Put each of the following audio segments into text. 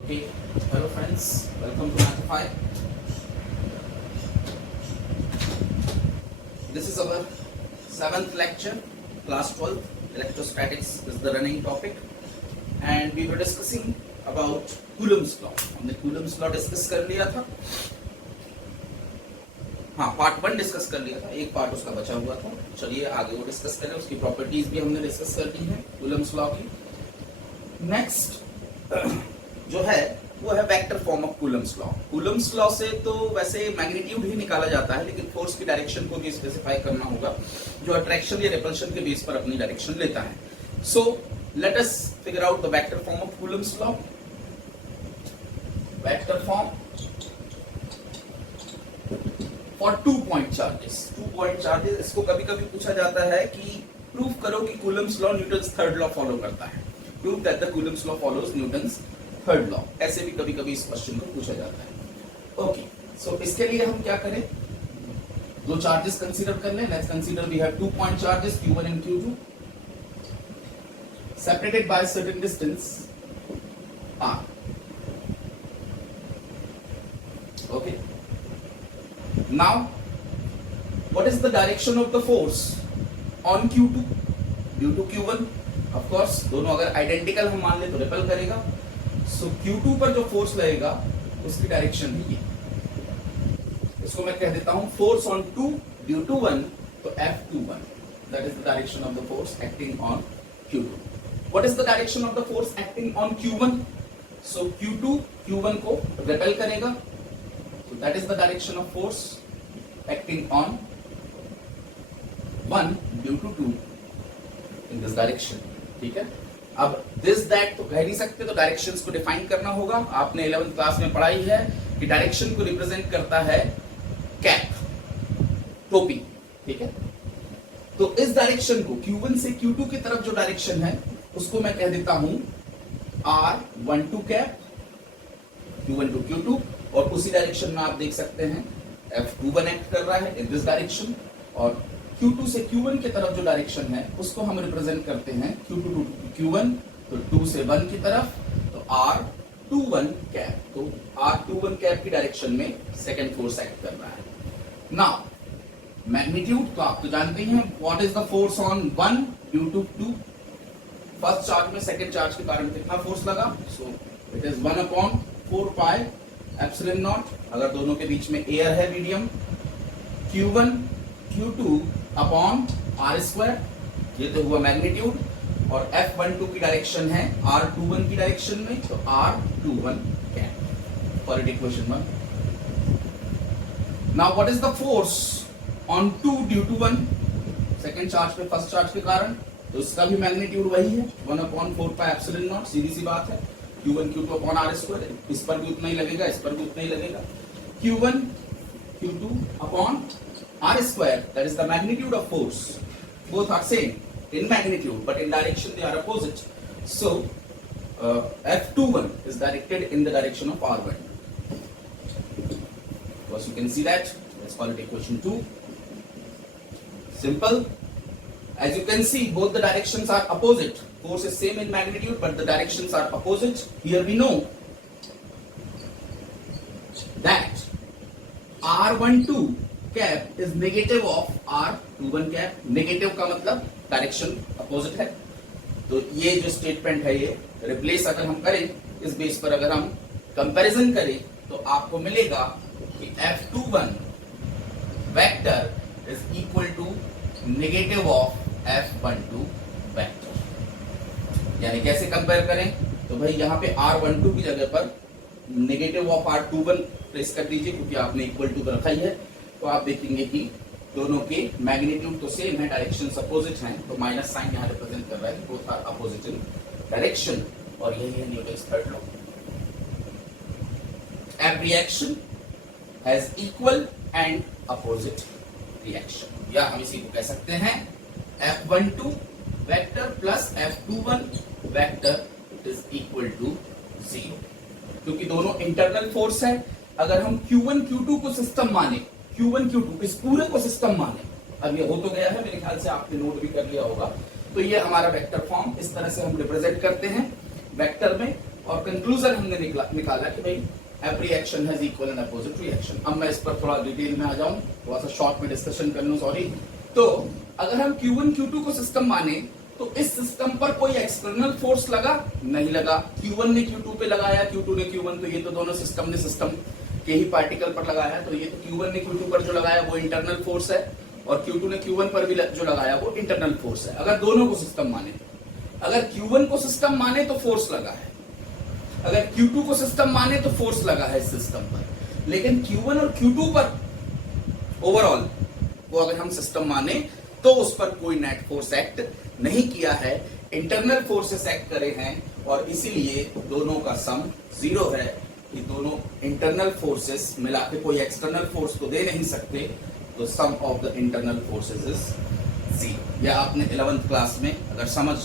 Okay, hello friends, welcome to Mathify. This is our 7th lecture, class 12, electrostatics is the running topic, and we were discussing about Coulomb's law. हमने Coulomb's law discuss कर लिया था, हाँ part 1 discuss कर लिया था, एक part उसका बचा हुआ था. चलिए आगे वो डिस्कस करें. उसकी प्रॉपर्टीज भी हमने डिस्कस कर दी है Coulomb's law की. नेक्स्ट जो है वो है vector form of Coulomb's law. Coulomb's law से तो वैसे मैग्नीट्यूड ही निकाला जाता है, लेकिन फोर्स की डायरेक्शन को भी स्पेसिफाई करना होगा जो अट्रैक्शन या रिपल्शन के बेस पर अपनी डायरेक्शन लेता है. So let us figure out the vector form of Coulomb's law. Vector form for 2 point charges. 2 point charges, इसको कभी कभी पूछा जाता है कि प्रूव करो कि Coulomb's law Newton's third law follow करता है. Prove that the Coulomb's law follows Newton's third law. ऐसे भी कभी कभी इस क्वेश्चन को पूछा जाता है. ओके, सो इसके लिए हम क्या करें, दो चार्जेस कंसीडर कर लें. Let's consider we have 2 point charges Q1 and Q2 separated by a certain distance r. Okay, now what is the direction of the force on Q2 due to Q1? of course दोनों अगर identical हम मान ले तो repel करेगा. सो Q2 पर जो force लगेगा उसकी डायरेक्शन है ये. इसको मैं कह देता हूं फोर्स ऑन 2 ड्यू टू 1, तो F21, that is the direction of the force acting on Q2. What is the direction of the force acting on Q1? So Q2 Q1 को रिपेल करेगा, so that is the direction of force acting on 1 due to 2 in this direction. ठीक है. अब this that तो कह नहीं सकते, तो डायरेक्शंस को डिफाइन करना होगा. आपने 11th क्लास में पढ़ाई है कि डायरेक्शन को रिप्रेजेंट करता है कैप, टोपी. ठीक है. तो इस डायरेक्शन को Q1 से Q2 की तरफ जो डायरेक्शन है उसको मैं कह देता हूं R12 cap, Q1 to Q2. और उसी डायरेक्शन में आप देख सकते हैं F21 एक्ट कर रहा है इन दिस डायरेक्शन. और Q2 से Q1 की तरफ जो डायरेक्शन है उसको हम रिप्रेजेंट करते हैं Q2 टू Q1, तो 2 से 1 की तरफ, तो R21 कैप. तो R21 कैप की डायरेक्शन में सेकंड फोर्स एक्ट कर रहा है. नाउ मैग्नीट्यूड तो आप तो जानते हैं, what is the force on 1 due to 2. First charge में सेकंड चार्ज के कारण कितना फोर्स लगा? So it is 1/4 pi epsilon naught. अगर दोनों के बीच में एयर है medium, Q1 Q2 upon R square. ये तो हुआ मैग्नीट्यूड. और F12 की डायरेक्शन है R21 की डायरेक्शन में, तो R21 cap for equation 1. Now what is the force on 2 due to 1, second charge पे फर्स्ट चार्ज के कारण, तो इसका भी मैग्नीट्यूड वही है 1/4 पाई एप्सिलॉन नॉट. सीधी सी बात है, Q1 Q2 upon R square. इस पर भी उतना ही लगेगा, इस पर भी उतना ही लगेगा. Q1 Q2 upon R square, that is the magnitude of force. Both are same in magnitude, but in direction they are opposite. So F21 is directed in the direction of R1. Because you can see that, let's call it equation 2. Simple. As you can see, both the directions are opposite. Force is same in magnitude, but the directions are opposite. Here we know that R12 cap is negative of R21 cap. Negative का मतलब direction opposite है. तो ये जो statement है ये replace अगर हम करें इस बेस पर, अगर हम कंपैरिजन करें तो आपको मिलेगा कि F21 vector is equal to negative of F12 vector. यानी कैसे कंपेयर करें, तो भाई यहाँ पे R12 की जगह पर नेगेटिव ऑफ R21 प्लेस कर दीजिए, क्योंकि आपने इक्वल टू रखा ही है. तो आप देखेंगे कि दोनों के मैग्नीट्यूड तो सेम है, डायरेक्शंस अपोजिट हैं, तो माइनस साइन यहां रिप्रेजेंट कर रहा है, both are opposite in direction. और यही है Newton's third law. Every reaction has equal and opposite reaction. या हम इसी को कह सकते हैं F12 vector plus F21 vector is equal to 0, क्योंकि दोनों इंटरनल फोर्स है. अगर हम Q1 Q2 को सिस्टम माने, Q1 Q2 इस पूरे को सिस्टम माने, अब ये हो तो गया है, मेरे ख्याल से आपने नोट भी कर लिया होगा. तो ये हमारा वेक्टर फॉर्म, इस तरह से हम रिप्रेजेंट करते हैं वेक्टर में. और कंक्लूजन हमने निकाला कि भाई every action has equal and opposite reaction. अब मैं इस पर थोड़ा डिटेल में आ जाऊं, थोड़ा सा शॉर्ट में डिस्कशन कर लूं, सॉरी। तो अगर हम Q1 Q2 को सिस्टम माने तो इस सिस्टम पर कोई एक्सटर्नल फोर्स लगा नहीं लगा। Q1 ने Q2 पे लगाया, Q2 ने Q1, तो ये तो दोनों सिस्टम ने सिस्टम के ही पार्टिकल पर लगाया, तो ये तो Q1 ने Q2 पर जो लगाया वो इंटरनल फोर्स है, और Q2 ने Q1 पर भी जो लगाया वो इंटरनल फोर्स है। अगर दोनों को सिस्टम माने, अगर Q1 को सिस्टम माने तो फोर्स लगा है, अगर Q2 को सिस्टम माने तो फोर्स लगा है इस सिस्टम पर। लेकिन Q1 और Q2 पर ओवरऑल वो अगर हम सिस्टम माने तो उस पर कोई नेट फोर्स एक्ट नहीं किया है, इंटरनल फोर्सेस एक्ट करे हैं, और इसीलिए दोनों का सम 0 है कि दोनों इंटरनल फोर्सेस मिला के कोई एक्सटर्नल फोर्स को दे नहीं सकते, तो sum of the internal forces is 0। या आपने 11th क्लास में अगर समझ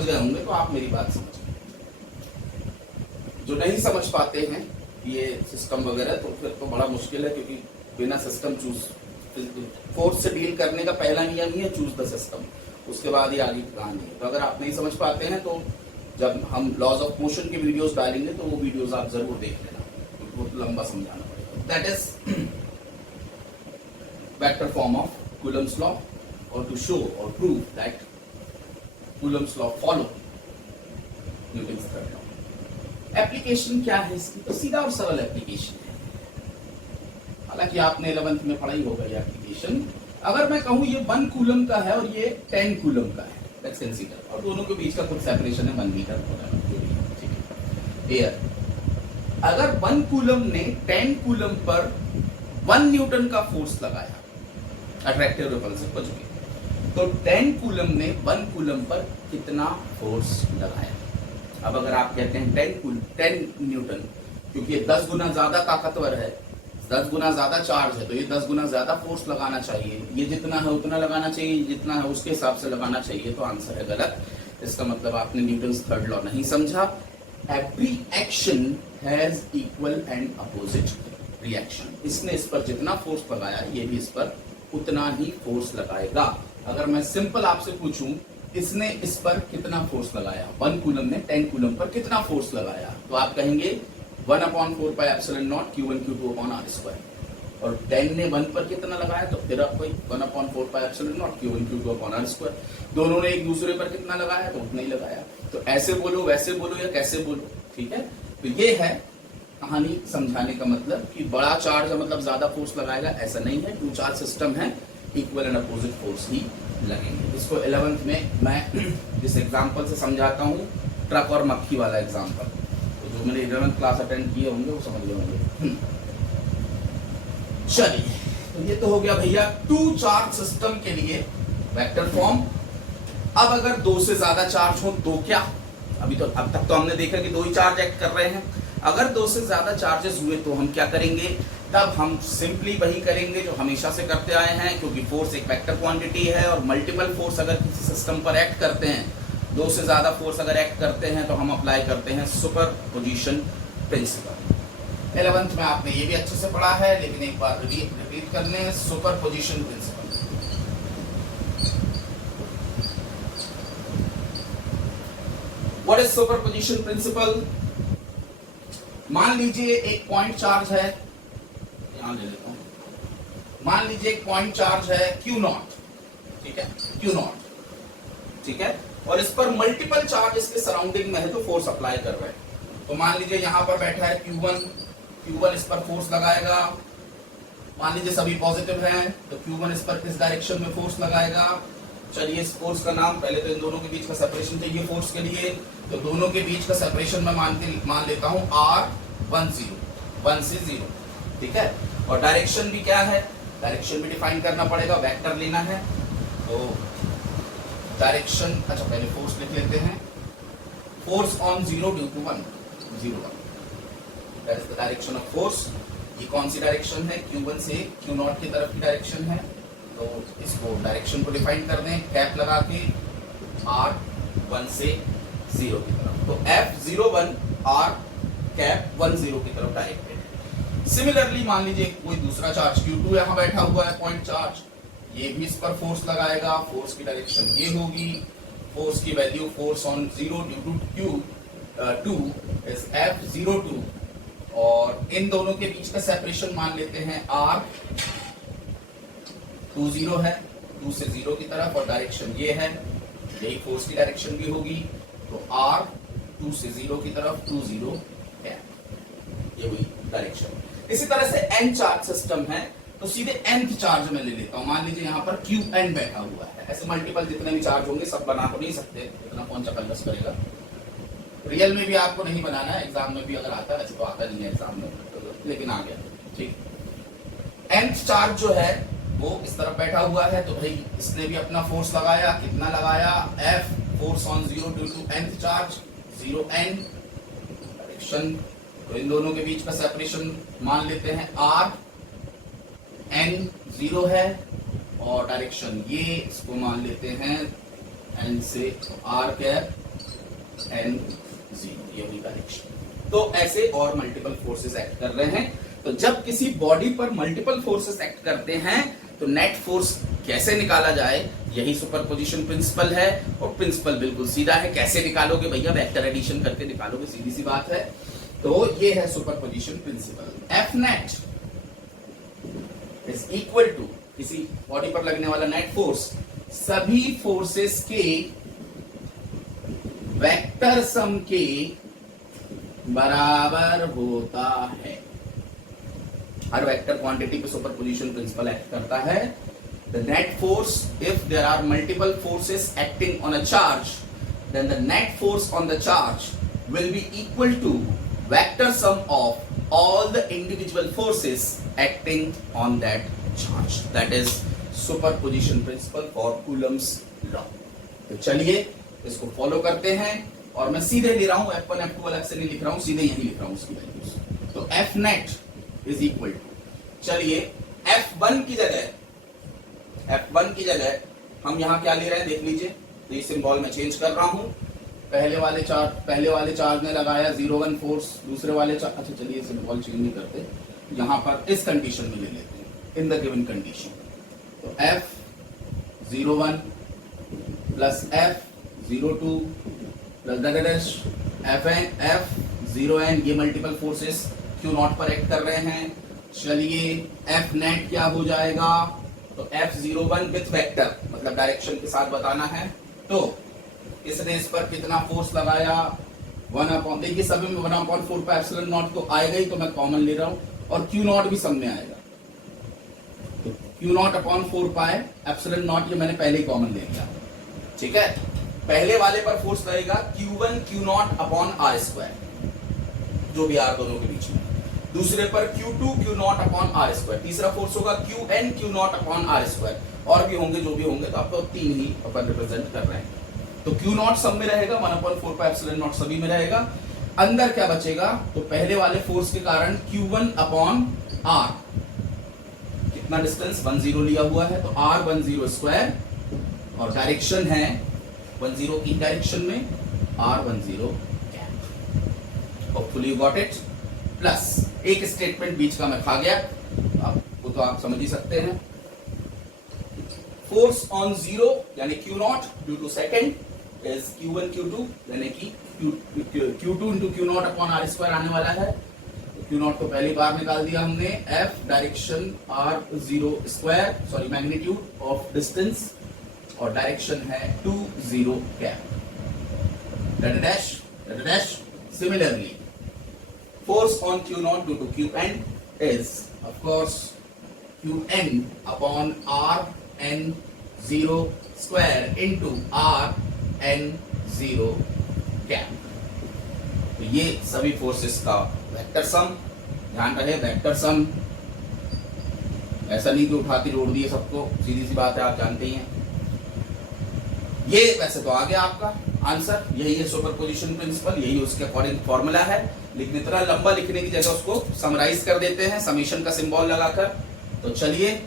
गए होंगे तो आप मेरी बात समझ गए। जो नहीं समझ पाते हैं ये सिस्टम वगैरह तो फिर तो बड़ा मुश्किल है, क्योंकि बिना सिस्टम चूज फोर्स से डील करने का पहला नियम ही है चूज द सिस्टम, उसके बाद ही आगे कहानी है। तो अगर आप नहीं समझ पाते हैं तो जब हम लॉज ऑफ मोशन की वीडियोस डालेंगे तो वो वीडियोस आप जरूर देख लेना, क्योंकि वो लंबा समझाना पड़ेगा। That is vector form of Coulomb's law, और टू शो और prove that Coulomb's law follow Newton's third law. Application क्या है इसकी? तो सीधा और सरल एप्लीकेशन है, हालांकि आपने 11th में पढ़ाई होगा ये एप्लीकेशन। अगर मैं कहूं ये 1 कूलम का है और ये 10 कूलम का है, लेट्स कंसीडर, और दोनों के बीच का कुछ सेपरेशन है 1 मीटर, ठीक है। एयर, अगर 1 कूलम ने 10 कूलम पर 1 न्यूटन का फोर्स लगाया, अट्रैक्टिव रिपल्सिव कुछ भी, तो 10 कूलम ने 1 कूलम पर कितना फोर्स लगाया? अब अगर आप कहते हैं 10 न्यूटन, क्योंकि ये 10 गुना ज्यादा ताकतवर है, 10 गुना ज्यादा चार्ज है, तो ये 10 गुना ज्यादा फोर्स लगाना चाहिए, ये जितना है उतना लगाना चाहिए, जितना है उसके हिसाब से लगाना चाहिए, तो आंसर है गलत। इसका मतलब आपने न्यूटन्स थर्ड लॉ नहीं समझा। Every action has equal and opposite reaction. इसने इस पर जितना फोर्स लगाया ये भी इस पर उतना ही फोर्स लगाएगा। अगर मैं सिंपल आपसे पूछूं इसने इस पर कितना फोर्स लगाया, 1 कूलम ने 10 कूलम पर कितना फोर्स लगाया, तो आप कहेंगे 1/4 pi epsilon naught Q1 Q2 upon R square, और 10 ने 1 पर कितना लगाया, तो फिर आपको 1/4 pi epsilon naught Q1 Q2 upon R square. दोनों ने एक दूसरे पर कितना लगाया, तो उतना ही लगाया। तो ऐसे बोलो, वैसे बोलो, या कैसे बोलो, ठीक है। तो ये है कहानी समझाने का मतलब कि बड़ा चार्ज है मतलब ज्यादा फोर्स लगाएगा, ऐसा नहीं है। 2 चार्ज सिस्टम है, इक्वल एंड अपोजिट फोर्स ही लगेंगे। इसको 11th में मैं जिस एग्जाम्पल से समझाता हूँ, ट्रक और मक्खी वाला एग्जाम्पल, तो जो मैंने 11th क्लास अटेंड किए होंगे वो समझ गए होंगे। चलिए, तो ये तो हो गया भैया 2 चार्ज सिस्टम के लिए वेक्टर फॉर्म। अब अगर 2 से ज्यादा चार्ज हो तो क्या? अभी तो अब तक तो हमने देखा कि 2 ही चार्ज एक्ट कर रहे हैं। अगर 2 से ज्यादा चार्जेस हुए तो हम क्या करेंगे? तब हम सिंपली वही करेंगे जो हमेशा से करते आए हैं, क्योंकि फोर्स एक वेक्टर क्वांटिटी है, और मल्टीपल फोर्स अगर किसी सिस्टम पर एक्ट करते हैं, 2 से ज्यादा फोर्स अगर एक्ट करते हैं, तो हम अप्लाई करते हैं सुपरपोजिशन प्रिंसिपल। 11th में आपने ये भी अच्छे से पढ़ा है, लेकिन एक बार रिपीट करने हैं, superposition principle. What is superposition principal? मान लीजिए एक पॉइंट चार्ज है, यहां ले लेता हूं। मान लीजिए एक पॉइंट चार्ज है Q0, ठीक है, Q0, ठीक है, और इस पर मल्टीपल चार्ज इसके सराउंडिंग में है जो फोर्स अप्लाई कर रहे हैं। तो मान लीजिए यहां पर बैठा है Q1 इस पर फोर्स लगाएगा। मान लीजिए सभी पॉजिटिव हैं, तो Q1 इस पर किस डायरेक्शन में फोर्स लगाएगा? चलिए, इस फोर्स का नाम, पहले तो इन दोनों के बीच का सेपरेशन चाहिए फोर्स के लिए, तो दोनों के बीच का सेपरेशन मैं मान लेता हूं R10, 1 से 0, ठीक है। और डायरेक्शन भी क्या है? डायरेक्शन भी डिफाइन करना पड़ेगा, वेक्टर लेना है। तो डायरेक्शन, अच्छा पहले फोर्स लिख लेते हैं। Force on 0 due to 1, 0, 1, that is the direction of force. ये कौन सी डायरेक्शन है? Q1 से Q0 की तरफ की डायरेक्शन है। तो इसको डायरेक्शन को डिफाइन कर दें, कैप लगा के, R1 से 0 की तरफ, तो F01 R कैप 10 की तरफ डायरेक्टेड है। सिमिलरली मान लीजिए कोई दूसरा चार्ज Q2 यहाँ बैठा हुआ है, पॉइंट चार्ज, ये भी इस पर फोर्स लगाएगा। फोर्स की डायरेक्शन ये होगी, फोर्स की value, force on 0 due to Q 2 is F02 और इन दोनों के बीच का सेपरेशन मान लेते हैं R20 है, 2 से 0 की तरफ, और डायरेक्शन ये है, यही फोर्स की डायरेक्शन भी होगी, तो R 2 से 0 की तरफ 20 है, ये हुई डायरेक्शन। इसी तरह से n चार्ज सिस्टम है तो सीधे nth चार्ज में ले लेता हूं। मान लीजिए यहाँ पर Qn बैठा हुआ है, ऐसे मल्टीपल जितने भी चार्ज होंगे सब बना तो नहीं सकते, इतना कौन चकल्लस करेगा। रियल में भी आपको नहीं बनाना है, एग्जाम में भी अगर आता है, वैसे तो आता नहीं है एग्जाम में, लेकिन आ गया, ठीक। nth चार्ज जो है वो इस तरफ बैठा हुआ है, तो भाई इसने भी अपना फोर्स लगाया, कितना लगाया, F force on 0 due to nth charge 0n direction, तो इन दोनों के बीच का सेपरेशन मान लेते हैं R, n 0 है और डायरेक्शन ये, इसको मान लेते हैं n से R कैप n 0, ये भी डायरेक्शन। तो ऐसे और मल्टीपल फोर्सेस एक्ट कर रहे हैं। तो जब किसी बॉडी पर मल्टीपल फोर्सेस एक्ट करते हैं तो नेट फोर्स कैसे निकाला जाए, यही सुपरपोजिशन प्रिंसिपल है। और प्रिंसिपल बिल्कुल सीधा है, कैसे निकालोगे भैया, वेक्टर एडिशन करके निकालोगे, सीधी सी बात है। तो ये है superposition principle. F net is equal to किसी बॉडी पर लगने वाला नेट फोर्स सभी फोर्सेस के वेक्टर सम के बराबर होता है। हर वेक्टर क्वांटिटी पे सुपरपोजिशन प्रिंसिपल एक्ट करता है। The net force, if there are multiple forces acting on a charge, then the net force on the charge will be equal to vector sum of all the individual forces acting on that charge. That is superposition principle for Coulomb's law. तो चलिए इसको follow करते हैं, और मैं सीधे ले रहा हूं F1 F2 अलग से नहीं लिख रहा हूं, सीधे यही लिख रहा हूं उसकी वैल्यूज। तो F net is equal to, चलिए F1 की जगह हम यहां क्या ले रहे हैं देख लीजिए। तो ये सिंबल मैं चेंज कर रहा हूं। पहले वाले चार्ज ने लगाया 0 1 फोर्स, दूसरे वाले चार्ज, अच्छा चलिए सिंबल चेंज नहीं करते, यहां पर इस कंडीशन में ले लेते हैं, इन द गिवन कंडीशन। तो F01 plus F02 plus dash F0n, ये मल्टीपल फोर्सेस Q0 पर एक्ट कर रहे हैं। चलिए F नेट क्या हो जाएगा, तो F01 विथ वेक्टर, मतलब डायरेक्शन के साथ बताना है। तो इसने इस पर कितना फोर्स लगाया, 1/, देखिए सभी में 1/4 पर एप्सिलॉन नॉट तो आएगा ही, तो मैं कॉमन ले रहा हूं, और Q0 भी सब में आएगा। तो Q0/4 पाए एप्सिलॉन नॉट, ये मैंने पहले ही कॉमन ले लिया, ठीक है। पहले वाले पर फोर्स लगेगा Q1 Q0/r², जो भी आर दोनों के बीच में। दूसरे पर Q2 Q0/r², तीसरा फोर्स होगा Qn Q0/r², और भी होंगे जो भी होंगे, तो आपको 3 ही अपन रिप्रेजेंट कर रहे हैं। तो Q0 सब में रहेगा, 1/4 पर एप्सिलॉन नॉट सभी में रहेगा। अंदर क्या बचेगा, तो पहले वाले फोर्स के कारण Q1/r, कितना डिस्टेंस 10 लिया हुआ है, तो R10², और डायरेक्शन है 10 की डायरेक्शन में R10 cap. Hopefully you got it. Plus एक स्टेटमेंट बीच का मैं खा गया, अब वो तो आप समझ ही सकते हैं। फोर्स ऑन 0 यानी Q0 due to second is Q1 Q2, यानी कि Q2 इंटू Q0/r² आने वाला है। Q0 तो पहली बार निकाल दिया हमने। F direction R02, sorry magnitude of distance, और डायरेक्शन है 20 cap. Dash similarly force on Q0 due to Qn is of course Qn/Rn0 square into Rn0 cap। तो ये सभी फोर्सेस का वेक्टर सम, ध्यान रहे वेक्टर सम, ऐसा नहीं कि उठाती जोड़ दिए सबको, सीधी सी बात है, आप जानते ही हैं। ये वैसे तो आ गया आपका आंसर, यही है सुपरपोजिशन प्रिंसिपल, यही उसके अकॉर्डिंग फॉर्मूला है। लेकिन इतना लंबा लिखने की जगह उसको समराइज कर देते हैं समीशन का सिंबल लगाकर। तो चलिए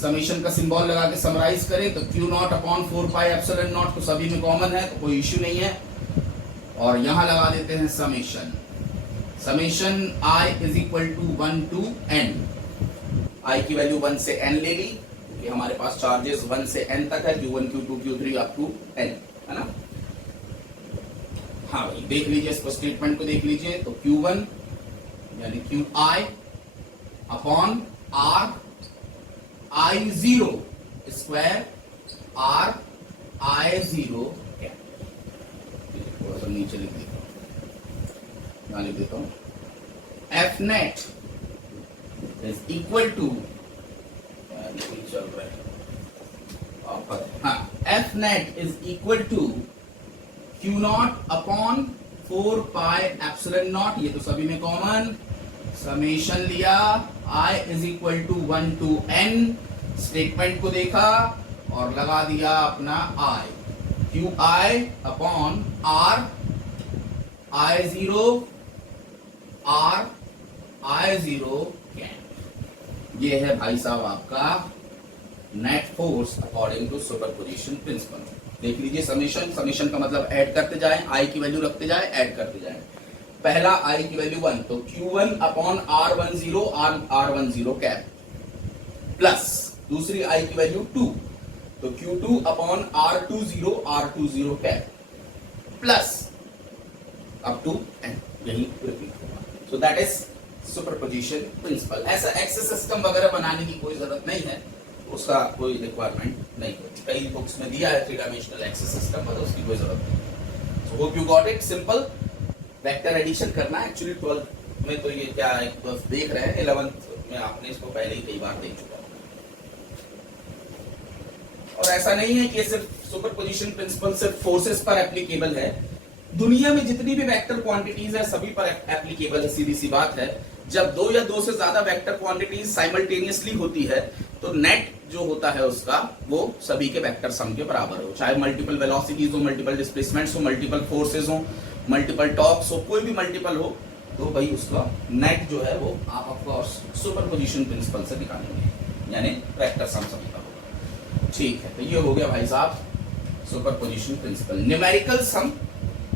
समीशन का सिंबल लगा के समराइज करें। तो Q0/4 पाई एप्सिलॉन नॉट तो सभी में कॉमन है, तो कोई इश्यू नहीं है। और यहां लगा देते हैं summation I is equal to 1 to n। I की वैल्यू 1 से n ले ली, क्योंकि हमारे पास चार्जेस 1 से n तक है, Q1 Q2 Q3 up to n, है ना। हाँ भाई देख लीजिए, इसको स्टेटमेंट को देख लीजिए। तो Q1 यानी QI upon R I0 square R I0 क्या, थोड़ा सा नीचे लिख देता हूं, यहाँ लिख देता हूं, F net is equal to, चल रहा है हाँ, F net is equal to Q not upon 4 pi epsilon not, ये तो सभी में कॉमन, समेशन लिया I is equal to 1 to n, statement को देखा और लगा दिया अपना I, QI upon R I0 R I0 can. ये है भाई साहब आपका net force according to superposition principle. देख लीजिए समेशन, समेशन का मतलब ऐड करते जाएं, I की वैल्यू रखते जाएं, ऐड करते जाएं। पहला I की वैल्यू 1, तो Q1 upon R10 cap, plus दूसरी I की वैल्यू 2, तो Q2 upon R20 cap, plus up to n, यही रिपीट होगा। So that is superposition principle. ऐसा एक्सेस सिस्टम वगैरह बनाने की कोई जरूरत नहीं है, उसका कोई रिक्वायरमेंट नहीं होती। कई बुक्स में दिया है 3 डायमेंशनल एक्सेस सिस्टम, पर उसकी कोई जरूरत नहीं। So hope you got it. Simple vector addition करना है। एक्चुअली 12th में तो ये क्या एक बस देख रहे हैं, 11th में आपने इसको पहले ही कई बार देख चुका है। और ऐसा नहीं है कि ये सिर्फ सुपरपोजिशन प्रिंसिपल सिर्फ फोर्सेस पर एप्लीकेबल है, दुनिया में जितनी भी वेक्टर क्वांटिटीज है सभी पर एप्लीकेबल है। सीधी सी बात है, जब 2 या 2 से ज्यादा वेक्टर क्वांटिटीज साइमल्टेनियसली होती है तो नेट जो होता है उसका वो सभी के वेक्टर सम के बराबर हो, चाहे मल्टीपल वेलोसिटीज हो, मल्टीपल डिस्प्लेसमेंट्स हो, मल्टीपल फोर्सेस हो, मल्टीपल टॉर्क्स हो, कोई भी मल्टीपल हो, तो भाई उसका नेट जो है वो आप ऑफकोर्स सुपरपोजिशन प्रिंसिपल से निकालेंगे, यानी वेक्टर सम सभी का होगा। ठीक है, तो ये हो गया भाई साहब सुपरपोजिशन प्रिंसिपल। न्यूमेरिकल सम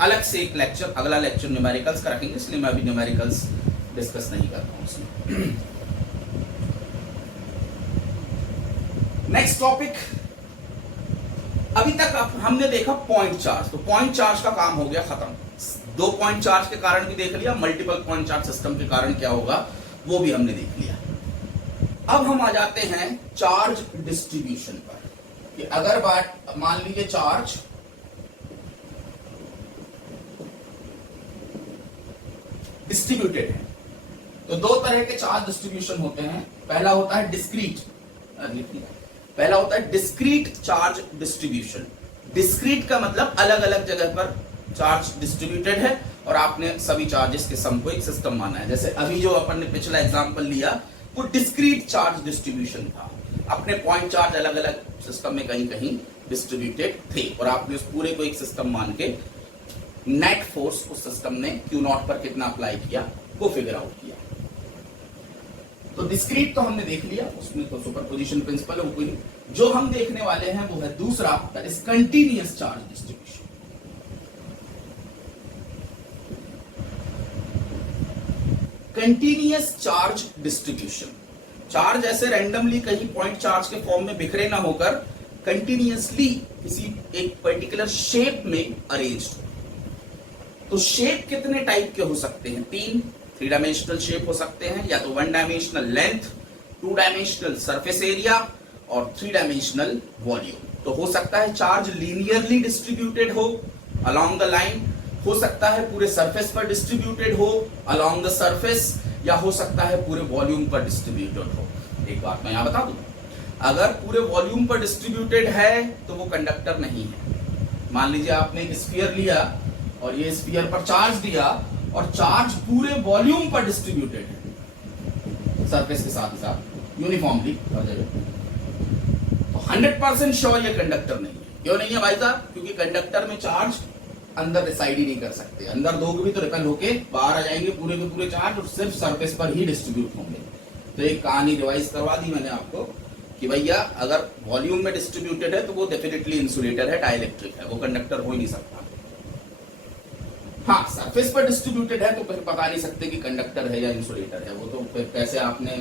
अलग से एक लेक्चर, अगला लेक्चर न्यूमेरिकल्स का रखेंगे, इसलिए मैं अभी न्यूमेरिकल्स डिस्कस नहीं कर रहा हूं उसमें। नेक्स्ट टॉपिक, अभी तक हमने देखा पॉइंट चार्ज, तो पॉइंट चार्ज का काम हो गया खत्म। 2 पॉइंट चार्ज के कारण भी देख लिया, मल्टीपल पॉइंट चार्ज सिस्टम के कारण क्या होगा वो भी हमने देख लिया। अब हम आ जाते हैं चार्ज डिस्ट्रीब्यूशन पर, कि अगर बात मान लीजिए चार्ज डिस्ट्रीब्यूटेड है, तो 2 तरह के चार्ज डिस्ट्रीब्यूशन होते हैं। पहला होता है डिस्क्रीट, पहला होता है डिस्क्रीट चार्ज डिस्ट्रीब्यूशन। डिस्क्रीट का मतलब अलग अलग जगह पर चार्ज डिस्ट्रीब्यूटेड है और आपने सभी चार्जेस के सम को एक सिस्टम माना है। जैसे अभी जो अपन ने पिछला एग्जांपल लिया वो डिस्क्रीट चार्ज डिस्ट्रीब्यूशन था, अपने पॉइंट चार्ज अलग अलग सिस्टम में कहीं कहीं डिस्ट्रीब्यूटेड थे और आपने उस पूरे को एक सिस्टम मान के नेट फोर्स उस सिस्टम ने Q नॉट पर कितना अप्लाई किया वो फिगर आउट किया। तो डिस्क्रीट तो हमने देख लिया, उसमें तो सुपरपोजिशन प्रिंसिपल है वो कोई। जो हम देखने वाले हैं वो है दूसरा, that is continuous charge distribution. Continuous charge distribution, charge ऐसे रैंडमली कहीं पॉइंट चार्ज के फॉर्म में बिखरे ना होकर कंटीन्यूअसली किसी एक पर्टिकुलर शेप में अरेंज्ड हो। तो शेप कितने टाइप के हो सकते हैं? 3 डायमेंशनल शेप हो सकते हैं, या तो 1 dimensional length, 2 dimensional surface area और 3 डायमेंशनल वॉल्यूम। तो हो सकता है चार्ज लीनियरली डिस्ट्रीब्यूटेड हो अलोंग द लाइन, हो सकता है पूरे सरफेस पर डिस्ट्रीब्यूटेड हो अलोंग द सरफेस, या हो सकता है पूरे वॉल्यूम पर डिस्ट्रीब्यूटेड हो। एक बात मैं यहां बता दूं, अगर पूरे वॉल्यूम पर डिस्ट्रीब्यूटेड है तो वो कंडक्टर नहीं है। मान लीजिए आपने एक स्फीयर लिया और ये स्फीयर पर चार्ज दिया और चार्ज पूरे वॉल्यूम पर डिस्ट्रीब्यूटेड है सरफेस के साथ ही साथ यूनिफॉर्मली हर जगह, तो 100% श्योर ये कंडक्टर नहीं है। क्यों नहीं है भाई साहब? क्योंकि कंडक्टर में चार्ज अंदर रिसाइड ही नहीं कर सकते, अंदर दोगे भी तो रिपेल होके बाहर आ जाएंगे पूरे के पूरे चार्ज और सिर्फ सरफेस पर ही डिस्ट्रीब्यूट होंगे। तो एक कहानी रिवाइज करवा दी मैंने आपको कि भैया अगर वॉल्यूम में डिस्ट्रीब्यूटेड है तो वो डेफिनेटली इंसुलेटर है, डाइलेक्ट्रिक है, वो कंडक्टर हो ही नहीं सकता। हाँ, सरफेस पर डिस्ट्रीब्यूटेड है तो फिर पता नहीं सकते कि कंडक्टर है या इंसुलेटर है, वो तो फिर कैसे आपने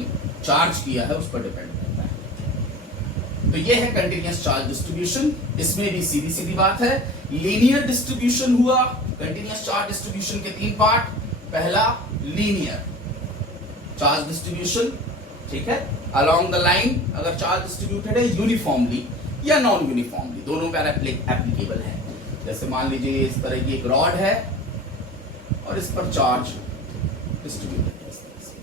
चार्ज किया है उस पर डिपेंड करता है। तो ये है कंटीन्यूअस चार्ज डिस्ट्रीब्यूशन। इसमें भी सीधी सीधी बात है, लीनियर डिस्ट्रीब्यूशन हुआ कंटिन्यूअस चार्ज डिस्ट्रीब्यूशन के 3 पार्ट। पहला लीनियर चार्ज डिस्ट्रीब्यूशन, ठीक है, अलोंग द लाइन अगर चार्ज डिस्ट्रीब्यूटेड है यूनिफॉर्मली या नॉन यूनिफॉर्मली, दोनों पर एप्लीकेबल है। जैसे मान लीजिए इस तरह की एक रॉड है और इस पर चार्ज डिस्ट्रीब्यूटेड है इस तरह से,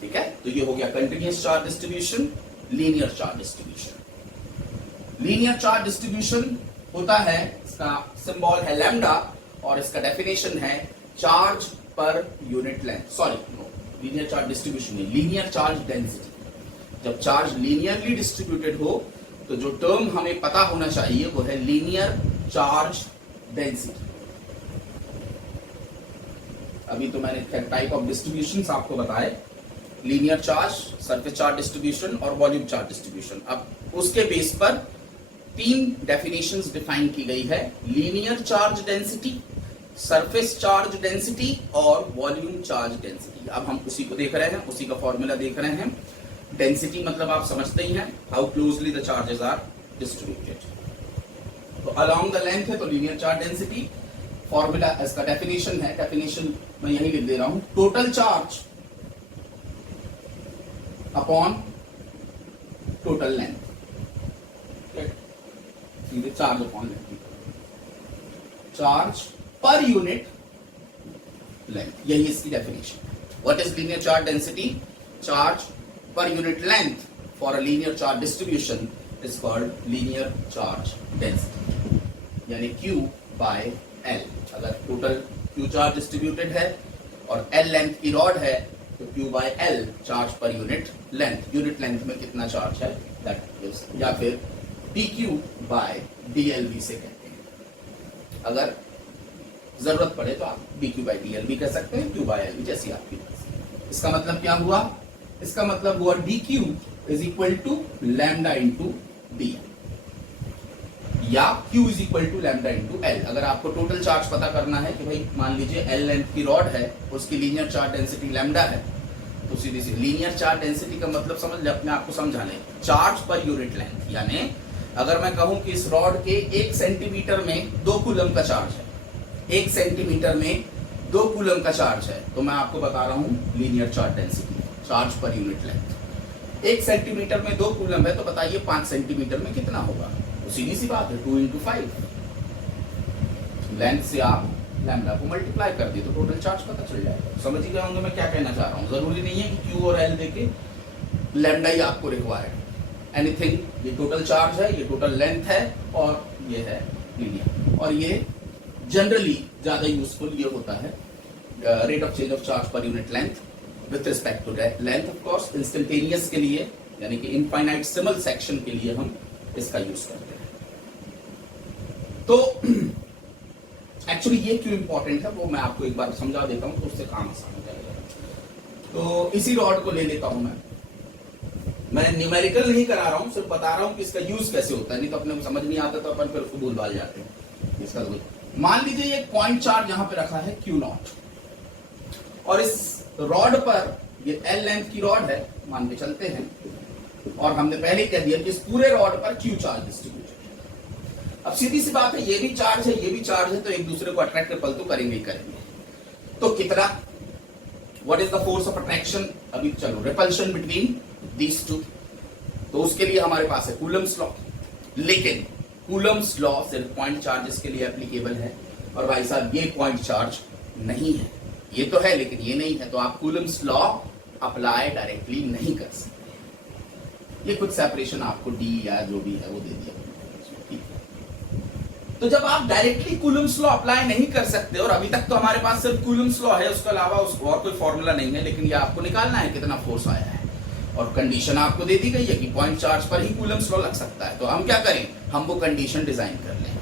ठीक है। तो ये हो गया continuous charge distribution, linear charge distribution. Linear charge distribution होता है, इसका सिंबल है लैम्डा और इसका डेफिनेशन है charge per unit length, sorry no, linear charge distribution में लीनियर चार्ज डेंसिटी। जब चार्ज लीनियरली डिस्ट्रीब्यूटेड हो तो जो टर्म हमें पता होना चाहिए वो है लीनियर चार्ज डेंसिटी। अभी तो मैंने टाइप ऑफ डिस्ट्रीब्यूशन आपको बताए, linear charge, surface charge distribution और वॉल्यूम चार्ज डिस्ट्रीब्यूशन। अब उसके बेस पर 3 डेफिनेशंस डिफाइन की गई है, linear charge density, surface charge density और वॉल्यूम चार्ज डेंसिटी। अब हम उसी को देख रहे हैं, उसी का फॉर्मूला देख रहे हैं। डेंसिटी मतलब आप समझते ही हैं, how closely the charges are distributed. तो अलोंग द लेंथ है तो लीनियर चार्ज डेंसिटी, फॉर्मूला इसका डेफिनेशन है, डेफिनेशन मैं यही लिख दे रहा हूं, total charge upon total length, सीधे charge upon length, charge per unit length, यही इसकी डेफिनेशन। What is linear charge density? Charge per unit length for a linear charge distribution is called linear charge density, यानी Q by L। अगर total Q charge distributed है और L length की rod है तो Q by L charge per unit length, unit length में कितना charge है दैट इज, या फिर PQ by DL भी से कहते हैं। अगर जरूरत पड़े तो आप BQ by DL भी कह सकते हैं, Q by L भी, जैसी आपकी। इसका मतलब क्या हुआ? इसका मतलब हुआ dq is equal to lambda into D या q is equal to lambda into L. अगर आपको टोटल चार्ज पता करना है कि भाई मान लीजिए एल लेंथ की रॉड है, उसकी लीनियर चार्ज डेंसिटी लैम्डा है, तो सीधी सी लीनियर चार्ज डेंसिटी का मतलब समझ ले, अपने आपको समझाने, चार्ज पर यूनिट लेंथ। यानी अगर मैं कहूं कि इस रॉड के 1 सेंटीमीटर में 2 कूलम का चार्ज है, 1 सेंटीमीटर में 2 कूलम का चार्ज है, तो मैं आपको बता रहा हूं linear charge density, charge per unit length. 1 centimetre में 2 कूलम है तो बताइए 5 सेंटीमीटर में कितना होगा? तो सीधी सी बात है 2 into 5। लेंथ से आप लैम्डा को मल्टीप्लाई कर दिए तो टोटल चार्ज पता चल जाएगा। समझ ही गए होंगे मैं क्या कहना चाह रहा हूं। जरूरी नहीं है कि Q और L देके लैम्डा ही आपको रिक्वायर्ड, एनीथिंग, ये टोटल चार्ज है, ये टोटल लेंथ है और ये है लीनियर। और ये जनरली ज्यादा यूजफुल ये होता है rate of change of charge per unit length with respect to length, of course, instantaneous के लिए यानी कि infinitesimal section के लिए हम इसका यूज करते हैं। तो एक्चुअली ये क्यों इंपॉर्टेंट है वो मैं आपको एक बार समझा देता हूं तो उससे काम आसान हो जाएगा। तो इसी रॉड को ले लेता हूं मैं न्यूमेरिकल नहीं करा रहा हूं, सिर्फ बता रहा हूं कि इसका यूज कैसे होता है, नहीं तो अपने को समझ नहीं आता तो अपन फिर उसको भूल-भाल जाते हैं। इसका मान लीजिए ये पॉइंट चार्ज यहां पे रखा है Q0 और इस रॉड पर ये L लेंथ की रॉड है मान के चलते हैं, और हमने पहले ही कह दिया कि इस पूरे रॉड पर Q चार्ज डिस्ट्रीब्यूटेड है। अब सीधी सी बात है, ये भी चार्ज है, ये भी चार्ज है, तो एक दूसरे को अट्रैक्ट रिपल तो करेंगे ही करेंगे। तो कितना, what is the force of attraction? अभी चलो रिपल्शन बिटवीन दीज टू, तो उसके लिए हमारे पास है कूलम्स लॉ। लेकिन कूलम्स लॉ सिर्फ पॉइंट चार्जेस के लिए एप्लीकेबल है, और भाई साहब ये पॉइंट चार्ज नहीं है, ये तो है लेकिन ये नहीं है, तो आप कूलम्स लॉ अप्लाई डायरेक्टली नहीं कर सकते। ये कुछ सेपरेशन आपको डी या जो भी है वो दे दिया, ठीक है। तो जब आप डायरेक्टली कूलम्स लॉ अप्लाई नहीं कर सकते, और अभी तक तो हमारे पास सिर्फ कूलम्स लॉ है, उसके अलावा उसको और कोई फॉर्मूला नहीं है, लेकिन ये आपको निकालना है कितना फोर्स आया है, और कंडीशन आपको दे दी गई है कि पॉइंट चार्ज पर ही कूलम्स लॉ लग सकता है। तो हम क्या करें, हम वो कंडीशन डिजाइन कर लें।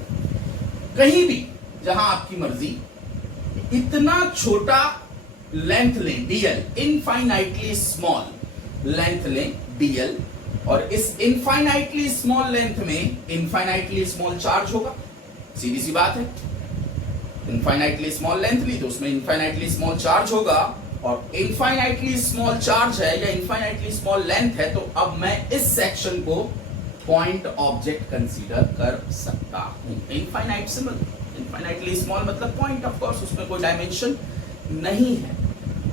कहीं भी जहां आपकी मर्जी इतना छोटा लेंथ लें dl, इनफाइनाइटली स्मॉल लेंथ लें dl, और इस इनफाइनाइटली स्मॉल लेंथ में इनफाइनाइटली स्मॉल चार्ज होगा। सीधी सी बात है, इनफाइनाइटली स्मॉल लेंथ ली तो उसमें इनफाइनाइटली स्मॉल चार्ज होगा, और इनफाइनाइटली स्मॉल चार्ज है या इनफाइनाइटली स्मॉल लेंथ है, तो अब मैं इस सेक्शन को पॉइंट ऑब्जेक्ट कंसीडर कर सकता हूं। इनफाइनाइटेसिमल इनफाइनाइटली स्मॉल मतलब पॉइंट, ऑफ कोर्स उसमें कोई डायमेंशन नहीं है।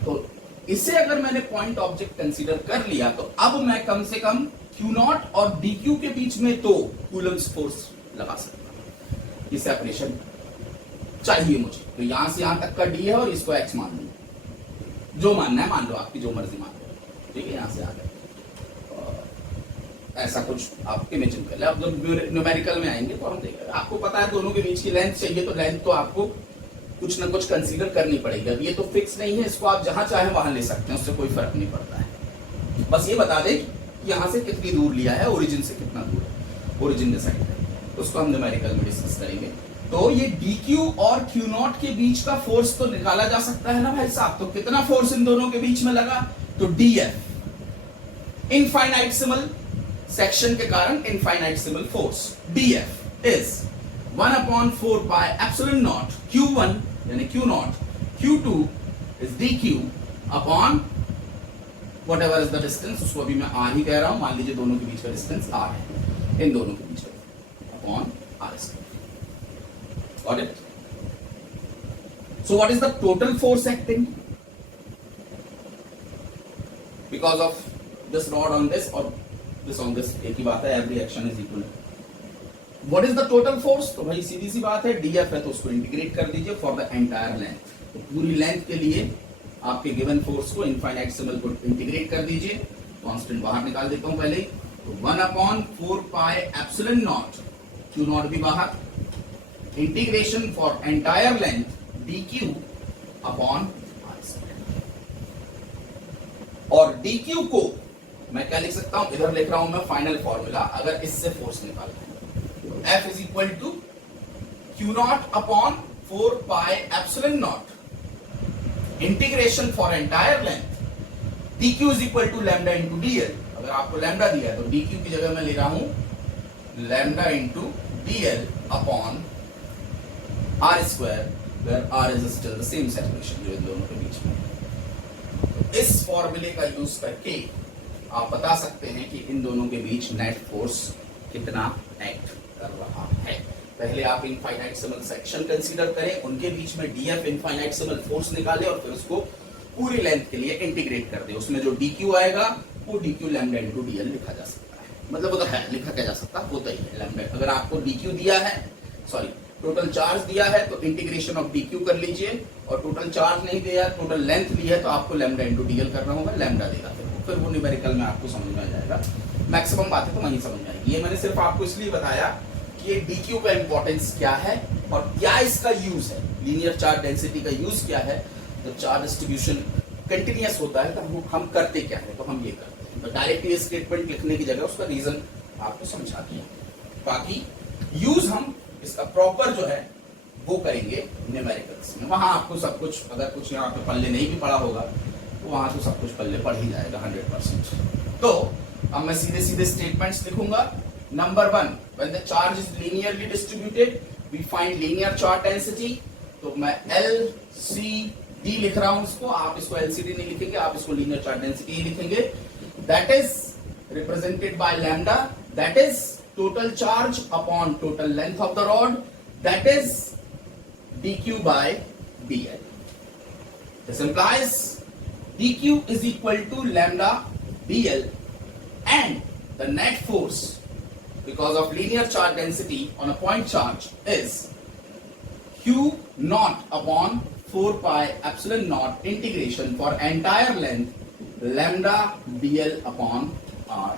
तो इसे अगर मैंने पॉइंट ऑब्जेक्ट कंसीडर कर लिया तो अब मैं कम से कम Q0 और DQ के बीच में तो कूलम्स फोर्स लगा सकता हूं। ये सेपरेशन चाहिए मुझे, तो यहां से यहां तक का D है और इसको X मान लो, जो मानना है मान लो, आपकी जो मर्जी मान लो, ठीक है। यहां से आकर ऐसा कुछ आप इमेजिन कर ले। अब जब न्यूमेरिकल में आएंगे तो हम देखेंगे, आपको पता है दोनों के बीच की लेंथ चाहिए, तो लेंथ तो आपको कुछ ना कुछ कंसीडर करनी पड़ेगी। अब ये तो फिक्स नहीं है, इसको आप जहां चाहे वहां ले सकते हैं, उससे कोई फर्क नहीं पड़ता है। बस ये बता दें कि यहां से कितनी दूर लिया है, ओरिजिन से कितना दूर है, ओरिजिन डिसाइड है, उसको हम न्यूमेरिकल में डिस्कस करेंगे। तो ये DQ और Q0 के बीच का फोर्स तो निकाला जा सकता है ना भाई साहब। तो कितना फोर्स इन दोनों के बीच में लगा, तो DF इनफाइनाइटसिमल सेक्शन के कारण infinitesimal force DF is 1/4 pi epsilon naught Q1 यानी Q0, Q2 is DQ upon whatever is the distance, उसको अभी मैं R ही कह रहा हूं, मान लीजिए दोनों के बीच का डिस्टेंस R है, इन दोनों के बीच का, upon R²। Got it? So what is the total force acting because of this rod on this or this on this? एक ही बात है, every action is equal. What is the total force? तो भाई सीधी सी बात है, DF है तो उसको इंटीग्रेट कर दीजिए for the entire length। तो पूरी लेंथ के लिए आपके गिवन फोर्स को इनफाइनाइटसिमल को इंटीग्रेट कर दीजिए। कांस्टेंट बाहर निकाल देता हूं पहले, तो 1/4 पाई एप्सिलॉन नॉट, Q0 भी बाहर, integration for entire length DQ upon R²। और DQ को मैं क्या लिख सकता हूं, इधर लिख रहा हूं मैं फाइनल फॉर्मूला, अगर इससे फोर्स निकालना है, F is equal to Q0 upon 4 pi epsilon not integration for entire length DQ is equal to lambda into DL। अगर आपको लैम्डा दिया है तो DQ की जगह मैं ले रहा हूं lambda into DL upon R², where R is still the same separation जो इन दोनों के बीच में। तो इस फॉर्मूले का यूज करके आप बता सकते हैं कि इन दोनों के बीच नेट फोर्स कितना एक्ट कर रहा है। पहले आप इनफाइनाइटसिमल सेक्शन कंसीडर करें, उनके बीच में DF इनफाइनाइटसिमल फोर्स निकाले और फिर उसको पूरी लेंथ के लिए इंटीग्रेट कर दे। उसमें जो DQ आएगा वो DQ लैम्डा इनटू DL लिखा जा सकता है, मतलब उधर है लिखा क्या जा सकता, होता ही है लैम्डा। अगर आपको DQ दिया है, सॉरी टोटल चार्ज दिया है तो इंटीग्रेशन ऑफ DQ कर लीजिए, और टोटल चार्ज नहीं दिया, टोटल लेंथ ली है तो आपको लैम्डा इनटू DL करना होगा, लैम्डा देगा, फिर वो न्यूमेरिकल में आपको समझ में आ जाएगा। मैक्सिमम बातें तो वहीं समझ में आएगी। ये मैंने सिर्फ आपको इसलिए बताया कि ये DQ का इंपॉर्टेंस क्या है और क्या इसका यूज है, लीनियर चार्ज डेंसिटी का यूज क्या है। जब चार्ज डिस्ट्रीब्यूशन कंटिन्यूअस होता है तो हम करते क्या है, तो हम ये करते हैं। तो डायरेक्ट ये स्टेटमेंट लिखने की जगह उसका रीजन आपको समझा दिया, बाकी यूज हम इसका प्रॉपर जो है वो करेंगे न्यूमेरिकल्स में। वहां आपको सब कुछ, अगर कुछ यहाँ पे पल्ले नहीं भी पड़ा होगा तो वहां तो सब कुछ पल्ले पड़ ही जाएगा 100%। तो अब मैं सीधे सीधे स्टेटमेंट्स लिखूंगा। Number 1, when the charge is linearly distributed we find linear charge density. तो मैं LCD लिख रहा हूं इसको, आप इसको LCD नहीं लिखेंगे, आप इसको लीनियर चार्ज डेंसिटी ही लिखेंगे। That is represented by lambda, that is total charge upon total length of the rod, that is DQ by DL. This implies DQ is equal to lambda DL, and the net force because of linear charge density on a point charge is Q0 upon 4 pi epsilon naught integration for entire length lambda DL upon R²।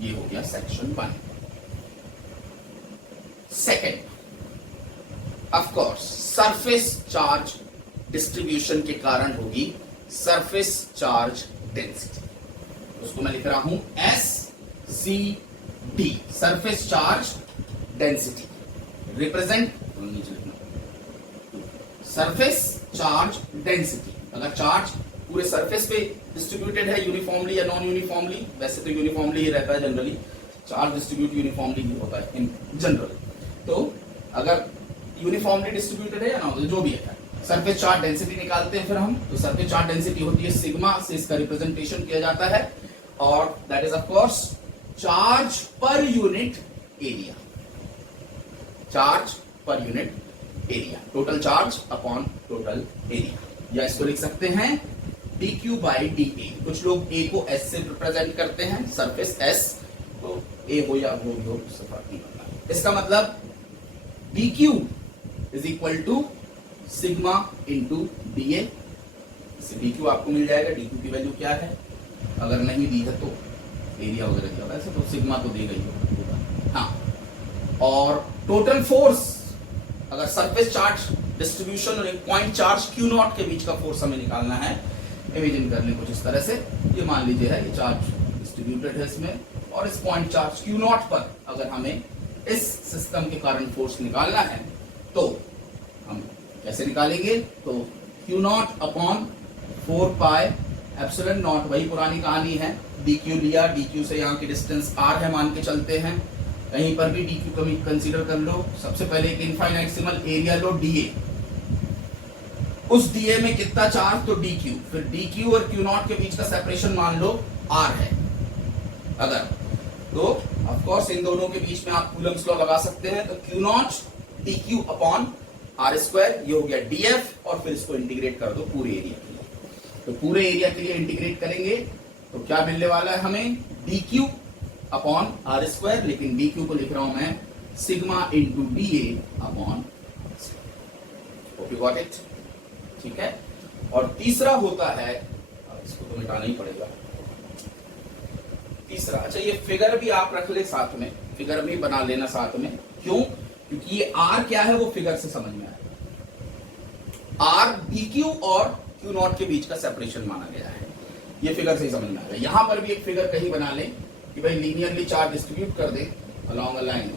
ये हो गया section 1। Second, of course surface charge distribution के कारण होगी surface charge density. उसको मैं लिख रहा हूं SCD, surface charge density represent, surface charge density. अगर चार्ज पूरे सरफेस पे डिस्ट्रीब्यूटेड है यूनिफॉर्मली या नॉन यूनिफॉर्मली, वैसे तो यूनिफॉर्मली ही रहता है जनरली, चार्ज डिस्ट्रीब्यूट यूनिफॉर्मली ही होता है इन जनरल। तो अगर यूनिफॉर्मली डिस्ट्रीब्यूटेड है या नॉन, जो भी है, सरफेस चार्ज डेंसिटी निकालते हैं फिर हम। तो सरफेस चार्ज डेंसिटी होती है सिग्मा से, इसका रिप्रेजेंटेशन किया जाता है, और that is of course charge per unit area. Charge per unit area, total charge upon total area, या इसको लिख सकते हैं dq बाई dA। कुछ लोग a को s से रिप्रेजेंट करते हैं, सरफेस s, तो a हो या वो भी हो, उससे फर्क नहीं पड़ता। इसका मतलब dq is equal to sigma into dA। dq आपको मिल जाएगा, dq की वैल्यू क्या है, अगर नहीं दी है तो एरिया वगैरह दिया, वैसे तो सिग्मा तो देगा ही। हाँ, और टोटल फोर्स, अगर सरफेस चार्ज डिस्ट्रीब्यूशन और एक पॉइंट चार्ज Q नॉट के बीच का फोर्स हमें निकालना है, इमेजिन कर लें कुछ इस तरह से, ये मान लीजिए है, ये चार्ज डिस्ट्रीब्यूटेड है इसमें, और इस पॉइंट चार्ज Q नॉट पर अगर हमें इस सिस्टम के कारण फोर्स निकालना है तो हम कैसे निकालेंगे, तो Q not upon 4 pi epsilon not, वही पुरानी कहानी है, dq लिया, dq से यहाँ की डिस्टेंस r है मान के चलते हैं, कहीं पर भी dq कमी कंसीडर कर लो। सबसे पहले एक इनफाइनाइटेसिमल एरिया लो dA, उस dA में कितना चार्ज, तो dq, फिर dq और q नॉट के बीच का सेपरेशन मान लो r है, अगर तो ऑफ कोर्स इन दोनों के बीच में आप कूलम्स लॉ लगा सकते हैं, तो q not dq upon r square, ये हो गया df, और फिर इसको इंटीग्रेट कर दो पूरे एरिया के लिए। तो पूरे एरिया के लिए इंटीग्रेट करेंगे तो क्या मिलने वाला है हमें, dq अपॉन r स्क्वायर, लेकिन dq को लिख रहा हूं मैं sigma into dA upon, okay got it, ठीक है। और तीसरा होता है, अब इसको तो मिटाना ही पड़ेगा, तीसरा, अच्छा ये फिगर भी आप रख ले साथ में, फिगर भी बना लेना साथ में, क्यों, क्योंकि ये r क्या है वो फिगर से समझ में आएगा। r dq और q नॉट के बीच का सेपरेशन माना गया है, ये फिगर से ही समझ में आएगा। यहां पर भी एक फिगर कहीं बना लें कि भाई लीनियरली चार्ज डिस्ट्रीब्यूट कर दे अलोंग अ लाइन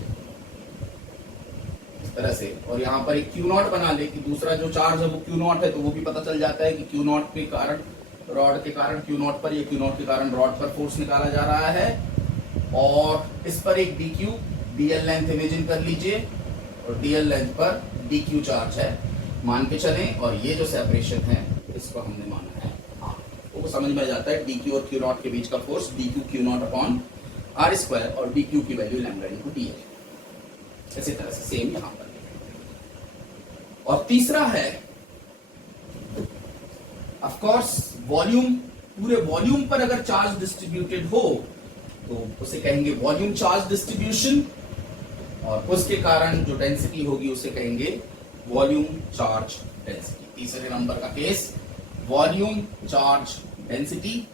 इस तरह से, और यहां पर एक Q नॉट बना ले कि दूसरा जो चार्ज है वो Q नॉट है, तो वो भी पता चल जाता है कि Q नॉट के कारण, रॉड के कारण Q नॉट पर, या Q नॉट के कारण रॉड पर फोर्स निकाला जा रहा है, और इस पर एक dq, dl लेंथ इमेजिन कर लीजिए, और dl लेंथ पर dq चार्ज है मान के चलें, और ये जो सेपरेशन है इसको हमने माना है r, वो समझ में आ जाता है dq और q नॉट के बीच का force dq q not upon r square, और dq की वैल्यू लैम्डा इनटू dl, इसी तरह से सेम यहां पर। और तीसरा है ऑफ कोर्स वॉल्यूम, पूरे वॉल्यूम पर अगर चार्ज डिस्ट्रीब्यूटेड हो तो उसे कहेंगे वॉल्यूम चार्ज डिस्ट्रीब्यूशन, और उसके कारण जो डेंसिटी होगी उसे कहेंगे वॉल्यूम चार्ज डेंसिटी। तीसरे नंबर का केस वॉल्यूम चार्ज डेंसिटी,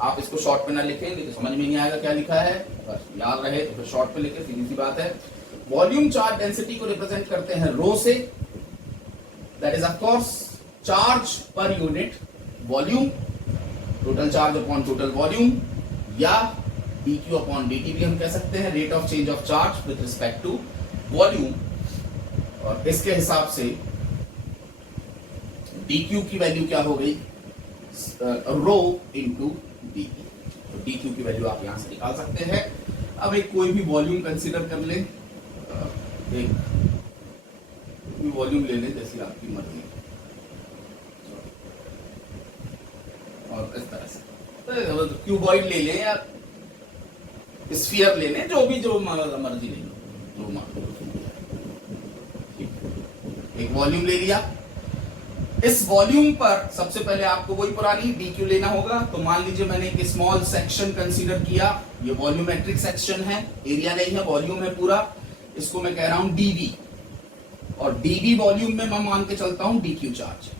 आप इसको शॉर्ट पे ना लिखेंगे तो समझ में नहीं आएगा क्या लिखा है, बस याद रहे तो फिर शॉर्ट पे लिखे, सीधी सी बात है। वॉल्यूम चार्ज डेंसिटी को रिप्रेजेंट करते हैं रो से, that is of course charge per unit volume, total charge upon total volume, या dq अपॉन dt भी हम कह सकते हैं, rate of change of charge with respect to volume. और इसके हिसाब से dq की वैल्यू क्या हो गई, रो इंटू dt, तो dq की वैल्यू आप यहां से निकाल सकते हैं। अब एक कोई भी वॉल्यूम कंसीडर कर लें, एक कोई वॉल्यूम ले लें जैसी आपकी मर्जी, और इस तरह से क्यूबॉइड ले लें या स्फीयर ले लें, जो भी जो मर्जी ले लो, जो एक वॉल्यूम ले लिया। इस वॉल्यूम पर सबसे पहले आपको वही पुरानी dq लेना होगा, तो मान लीजिए मैंने एक स्मॉल सेक्शन कंसीडर किया, ये वॉल्यूमेट्रिक सेक्शन है, एरिया नहीं है, वॉल्यूम है पूरा, इसको मैं कह रहा हूं dv, और dv वॉल्यूम में मैं मान के चलता हूं dq चार्ज,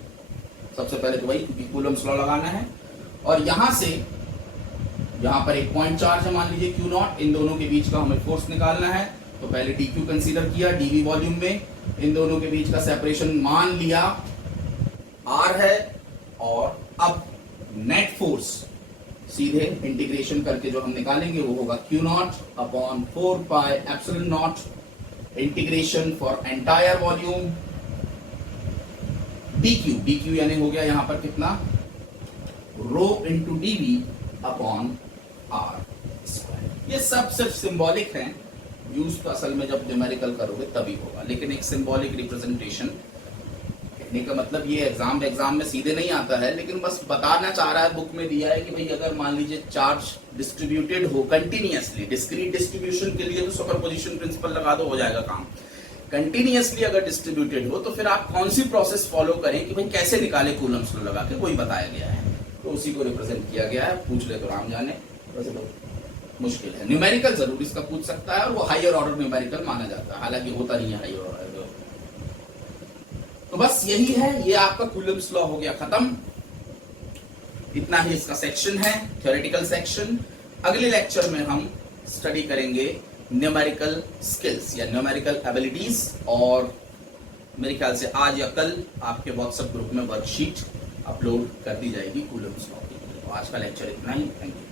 सबसे पहले तो वही, क्योंकि कूलम्स लॉ लगाना है। और यहां से यहां पर एक पॉइंट चार्ज है मान लीजिए Q नॉट, इन दोनों के बीच का हमें फोर्स निकालना है, तो पहले dq कंसीडर किया, dv वॉल्यूम में इन दोनों के बीच का सेपरेशन मान लिया r है, और अब नेट फोर्स सीधे इंटीग्रेशन करके जो हम निकालेंगे वो होगा Q not upon 4 pi epsilon not integration for entire volume dq यानी हो गया यहां पर कितना, rho into dv upon r square. ये सब सिर्फ सिंबॉलिक हैं, यूज तो असल में जब न्यूमेरिकल करोगे तभी होगा, लेकिन एक सिंबॉलिक रिप्रेजेंटेशन कहने का मतलब ये एग्जाम में सीधे नहीं आता है, लेकिन बस बताना चाह रहा है, बुक में दिया है कि भाई अगर मान लीजिए चार्ज डिस्ट्रीब्यूटेड हो कंटिन्यूअसली, डिस्क्रीट डिस्ट्रीब्यूशन के लिए तो सुपरपोजिशन प्रिंसिपल लगा दो, हो जाएगा काम। कंटिन्यूअसली अगर डिस्ट्रीब्यूटेड हो तो फिर आप कौन सी प्रोसेस फॉलो करें कि भाई कैसे निकाले कूलम्स लॉ लगा के, वही बताया गया है, तो उसी को रिप्रेजेंट किया गया है। पूछ ले तो राम जाने, वैसे तो मुश्किल है। न्यूमेरिकल जरूर इसका पूछ सकता है और वो हायर ऑर्डर न्यूमेरिकल माना जाता है, हालांकि होता नहीं है हायर ऑर्डर। तो बस यही है, ये आपका कूलम्स लॉ हो गया खत्म। इतना ही इसका सेक्शन है, थ्योरेटिकल सेक्शन। अगले लेक्चर में हम स्टडी करेंगे न्यूमेरिकल स्किल्स या न्यूमेरिकल एबिलिटीज, और मेरे ख्याल से आज या कल आपके व्हाट्सएप ग्रुप में वर्कशीट अपलोड कर दी जाएगी कूलम्स लॉ की। तो आज का लेक्चर इतना ही, थैंक यू।